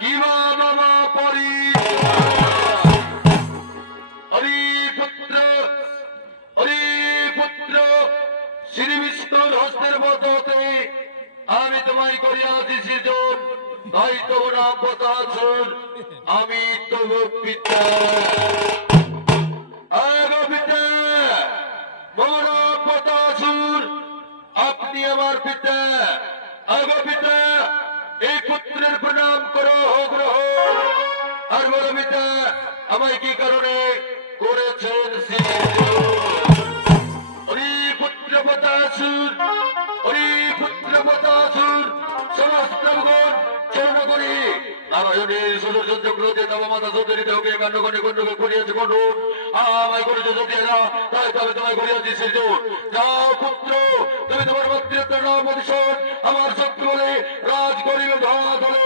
কিবা বাবা পরি হরি পুত্র শ্রী বিষ্ণুর হস্তের মততে আমি তোমায় করিয়াছি সৃজন, তাই তো নাম পতাসুর, আমি তো পিতা। আপনি আমার পিতা, আগো পিতা, এই পুত্রের প্রণাম করো গ্রহ। আর বলো পিতা, আমায় কি কারণে করেছেন পুত্র পতাসুর, পুত্র পতাসুর সমস্ত গুণ চরণ করি নারায়ণের সুদর্শন চক্র যে তোমার মাতা সৌন্দরী দেহকে কান্ডকণ্ডে কণ্ডকে করিয়াছে কণ্ডন, আমায় করেছে সত্যিরা, তাই তবে তোমায় করিয়াছি সৃজন। যাও পুত্র, তুমি তোমার মাতৃত্বের নাম প্রতিশোধ আমার শক্তি বলে রাজ করিবে ধরা ধরে।